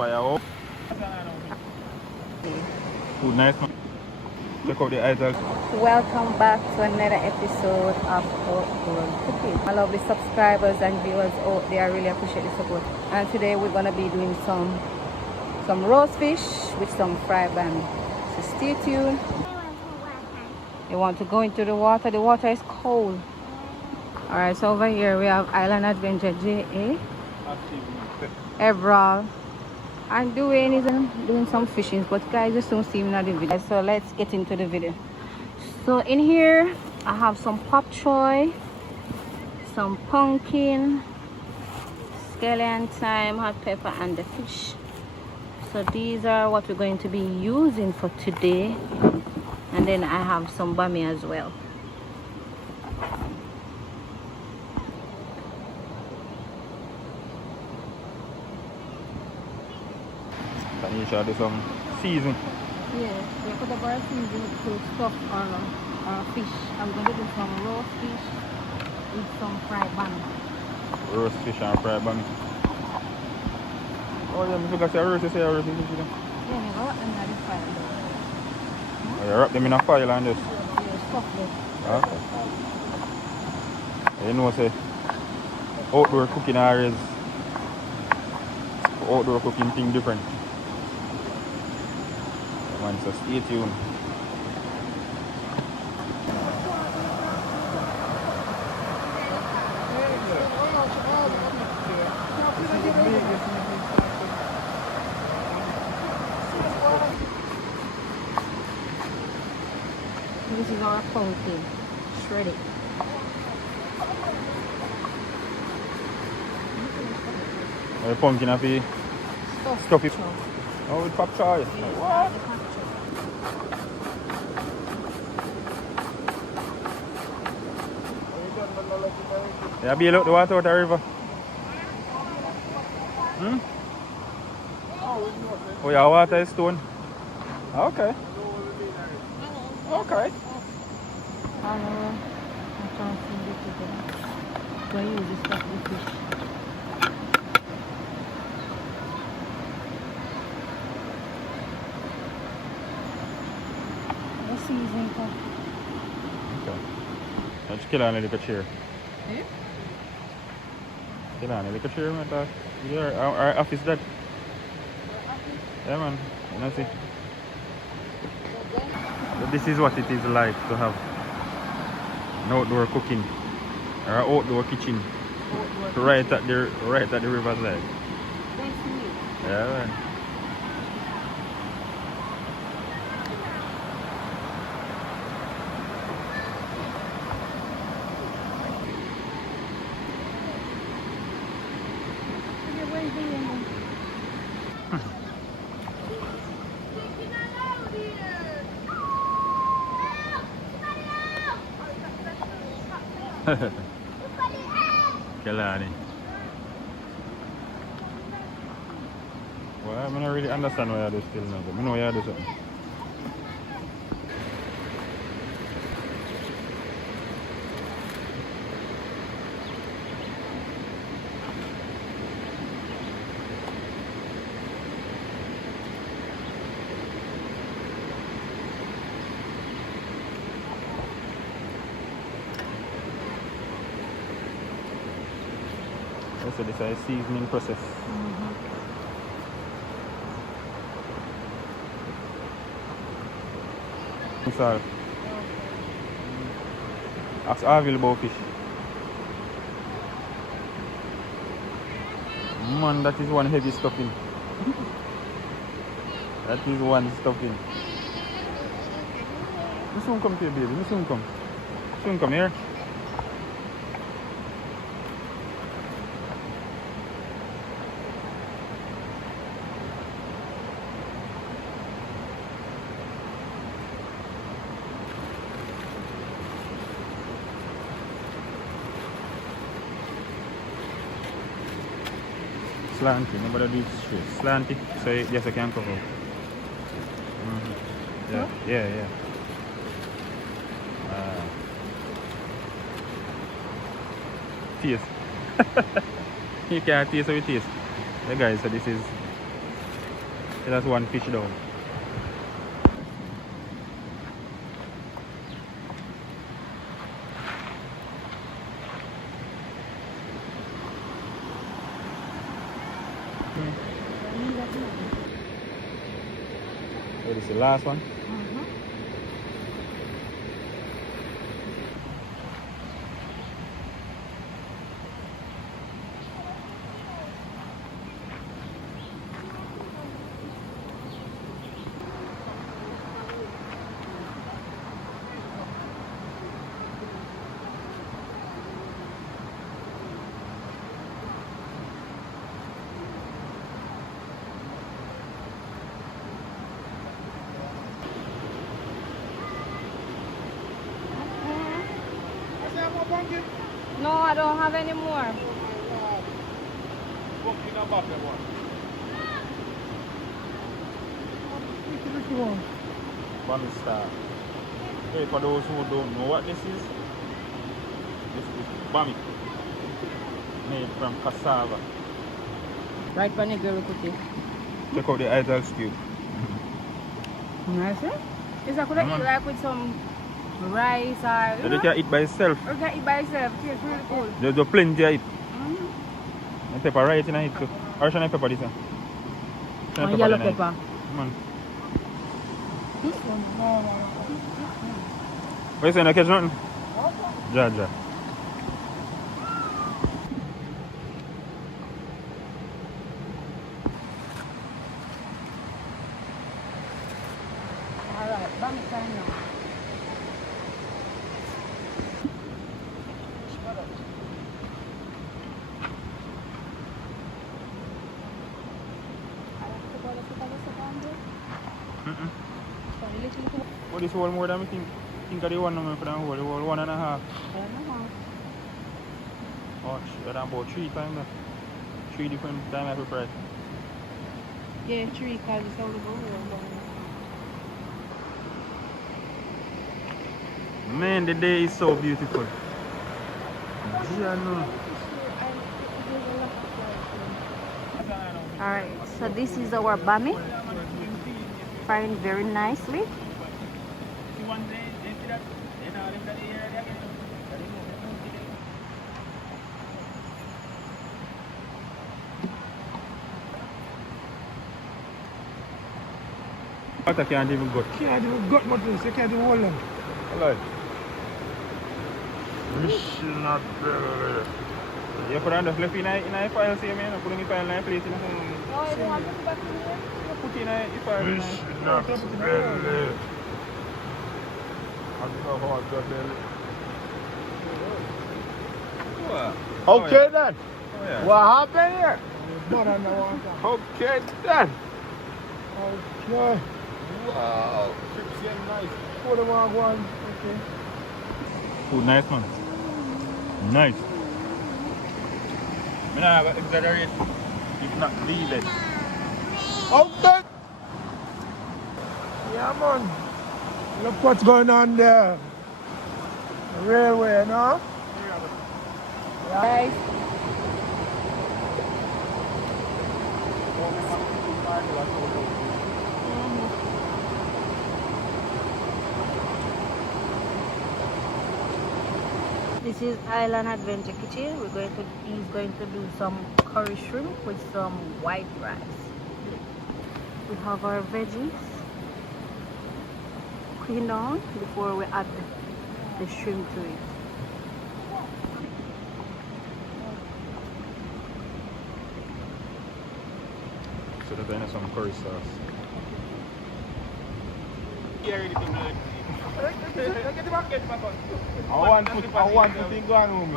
fire up. Food nice, man. Check out the items. Welcome back to another episode of Outdoor Cooking. My lovely subscribers and viewers out there, I really appreciate the support. And today we're gonna be doing some roast fish with some fried bammy. So stay tuned. You want to go into the water? The water is cold. Alright, so over here we have Island Adventure JA, Everall, and Dwayne is doing some fishing, but guys just don't see him in the video. So let's get into the video. So in here I have some pop choy, some pumpkin, scallion, thyme, hot pepper, and the fish. So these are what we're going to be using for today. And then I have some bammy as well. Can you show some season? Yes, we put a bar season to stuff or fish. I'm going to do some roast fish with some fried bammy. Roast fish and fried bammy. Oh yeah, I forgot to say roast fish. Yeah, you wrap them in the fire. Oh, you wrap them in a foil and this? Yeah, stuff them. Okay. You know, say outdoor cooking areas, outdoor cooking thing different. Man, so stay tuned. This is our pumpkin, shredded. The pumpkin have to stuff it. Oh, with pop choy. What? Yeah, be look the water out the river. Hmm? Oh yeah, water is stone. Okay. Okay. I can't see it today. So I use this stuff with fish. The season for. Okay. Let's kill on a little chair. Eh? Kill on a little chair, man. Our office that. Yeah, man. You know, see. But this is what it is like to have an outdoor cooking or an outdoor kitchen right at the riverside. Thanks to me. Yeah, man. Kelani. Well, I don't really understand why I do still now, but I know why I do something. So this is a seasoning process. Salt. Ask Avil about fish. Man, that is one heavy stuffing. That is one stuffing. You soon come here, baby. You soon come. Soon come here. Slanty, nobody do it straight. Slanty, so yes, I can cover. Yeah, yeah. Taste. You can't taste how it tastes. Yeah, guys, so this is That's one fish down. So this is the last one. No, I don't have any more. Bammy star. Hey, for those who don't know what this is Bammy. Made from cassava. Right for the girl cookie. Check out the idol cube. Nice, eh? Is that could I eat like with some rice or So they can eat by itself. or can eat by itself. It tastes really cool. There's a plenty of it. And pepper right in it too. Or should I pepper this one? And yellow pepper. Come on. This one? No. What you saying? I catch nothing? Ja. Alright, Bammy time now. What is one more than I think of the one number for the whole 1.5. Oh, that's about 3 times that. 3 different times every price. Yeah, 3 because it's all the whole. Man, the day is so beautiful. Yeah, no. Alright, so this is our Bammy. Frying very nicely. Water can't even go. Can't do gut much, you can't do hold them. Alright. Mission not better. You put on the fluffy in a file, see me? Put in the file in a plate. No, I don't have to back in here. Put in a file. Mission not better. Okay then. Oh, yeah. What happened here? Okay then. Okay. Wow. Crispy and nice. Put them on one. Okay. Food nice, man. Nice. I'm not going to exaggerate, if not the best. Okay. Yeah, man. Look what's going on there. The railway, no? Guys, this is Island Adventure Kitchen. He's going to do some curry shrimp with some white rice. We have our veggies cleaned on before we add the shrimp to it. So there's some curry sauce. I want to think on home.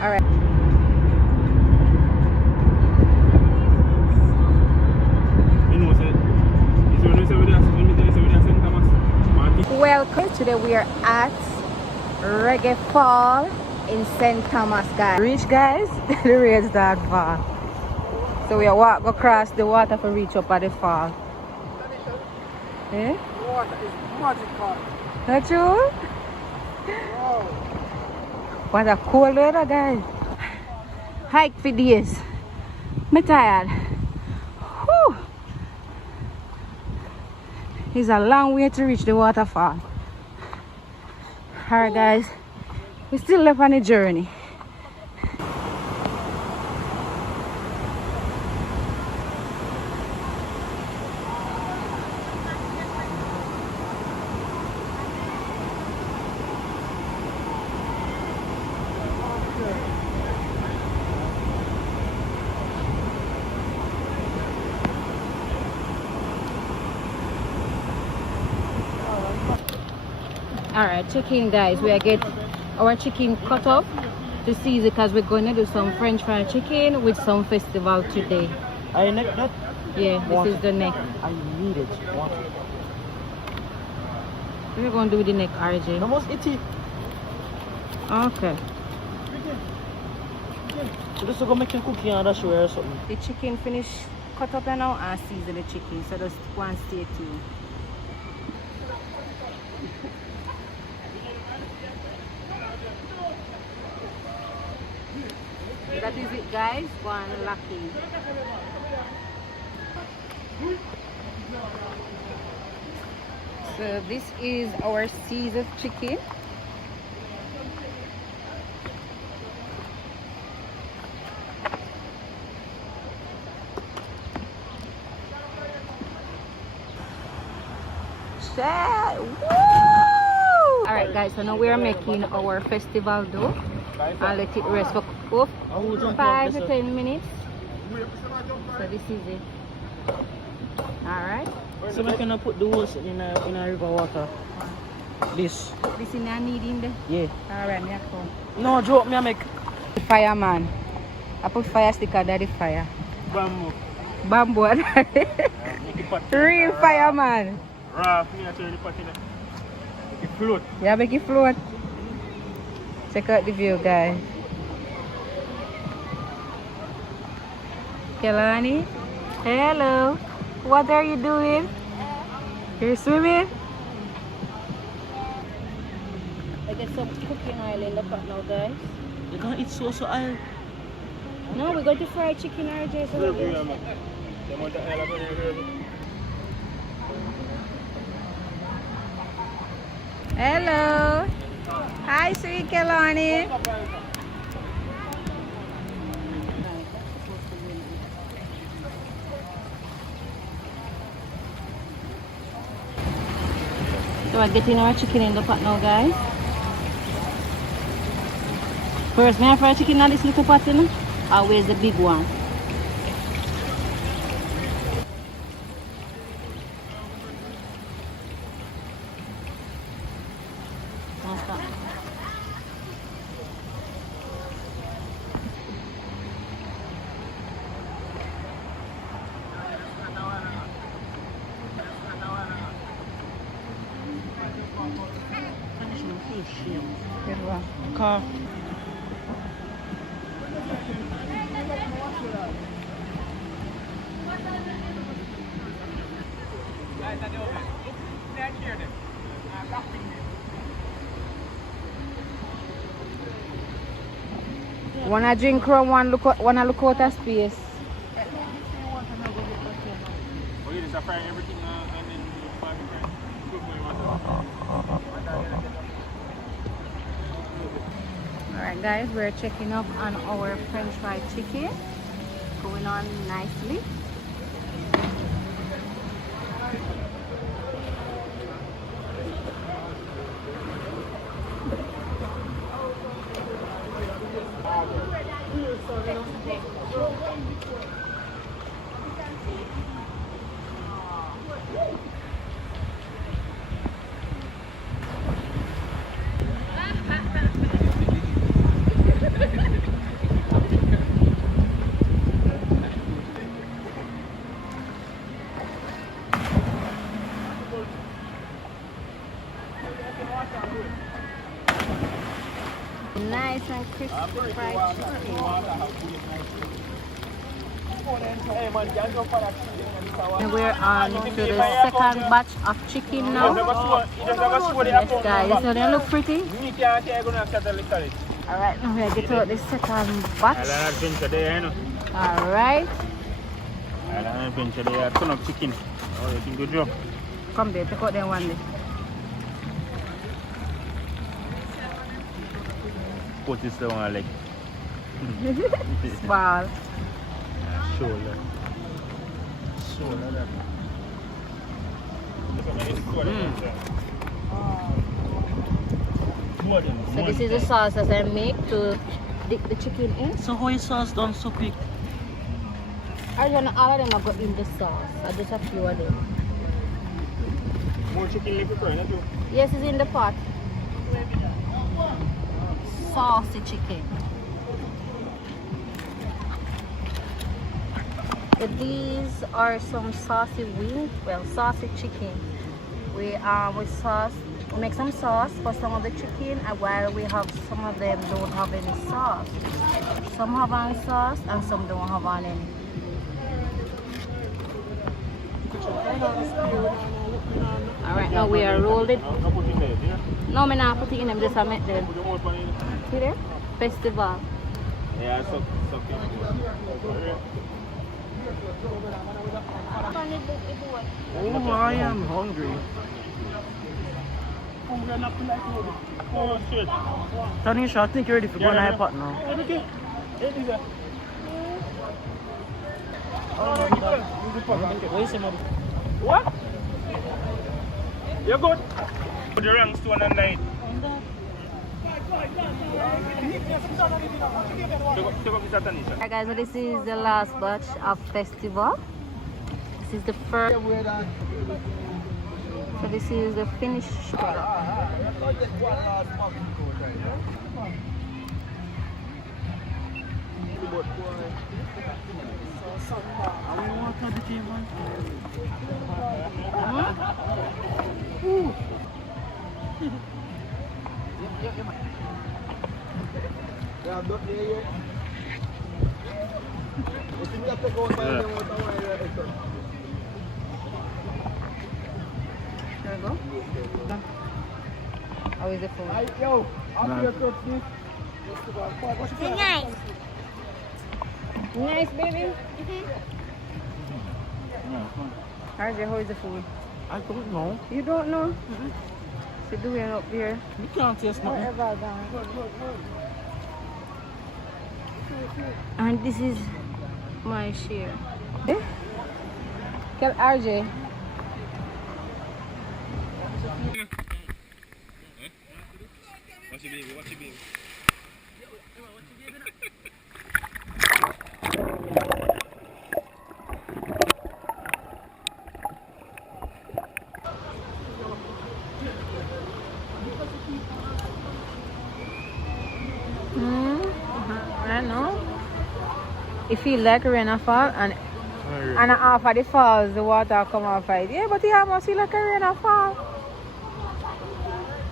All right. Welcome. Today we are at Reggae Fall in St. Thomas, guys. Reach, guys. The rain's that far, so we are walk across the water to reach up at the fall. Eh? Water is magical. Not true? What a cold weather, guys. Hike for days. I'm tired. Whew. It's a long way to reach the waterfall. Alright, guys. We still left on the journey. Alright, chicken, guys. We are get our chicken cut up to season because we're going to do some French fried chicken with some festival today. I neck that? Yeah, this is the neck. I need it. What? What are you going to do with the neck, RJ? The most itchy. Okay. So just go make a cookie and dash or something. The chicken finished cut up now and season the chicken. So just go and stay tuned. That is it, guys. Go and lock in. So this is our seasoned chicken. Alright guys, so now we are making our festival dough and let it rest for 5 to 10 minutes. So this is it. Alright. So we can put the holes in a river water. This. This in a need in there? Yeah. Alright, me a come. No joke, me a make. The fireman. I put fire stick under the fire. Bamboo. Bamboo. Real fireman. Raw, me a turn the pot in it. Make it float. Yeah, make it float. Check out the view, guys. Kelani, hello. What are you doing? You're swimming? I get some cooking oil in the pot now, guys. You can't eat so oil. No, we're going to fry chicken, RJ. So hello. Hi, sweet Kelani. So we're getting our chicken in the pot now, guys. First, may I fry chicken in this little pot, you know? Or where's the big one? Car. Wanna drink rum, wanna look out of space. Alright guys, we're checking up on our French fried chicken. Going on nicely. Nice and crispy fried chicken. And we're on to the second batch of chicken now. Yes, guys, so they look pretty. Alright, now we're get out the second batch. Alright. Ton of chicken. Oh, you think good job? Come there, take out them one day. Put this one leg. Small. Shoulder. Shoulder. So this is the sauce that I make to dip the chicken in. So how is sauce done so quick? I don't know, all of them are got in the sauce. I just a few of them. More chicken leg pepper, not you? Yes, it's in the pot. Saucy chicken. So these are some saucy wings, well, saucy chicken. We make some sauce for some of the chicken, and while we have some of them don't have any sauce. Some have on sauce and some don't have on any. Alright, now we are rolled it. No, I'm not putting in them, just I make them. See there? Festival. Yeah, so Oh, I am hungry. oh shit. Tanisha, I think you're ready for going to iPad now. What is it, mother? What? You're good? Put the ranks to 109. Alright guys, so this is the last batch of festival. This is the first. So this is the finished product. There we go. How is the food? Nice. Nice, baby. RJ, how is the food? I don't know. You don't know? So doing up here. You can't taste nothing. Whatever, done. And this is my share. Eh? Tell RJ. Watch your baby, watch your baby. I know. It feels like rain fall and half of the falls the water come off it. Yeah, but it almost feel like a rain fall.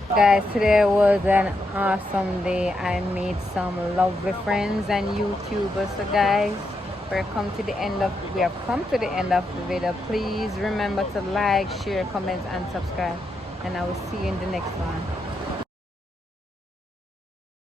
Guys, today was an awesome day. I made some lovely friends and YouTubers. So guys, we have come to the end of the video. Please remember to like, share, comment and subscribe. And I will see you in the next one.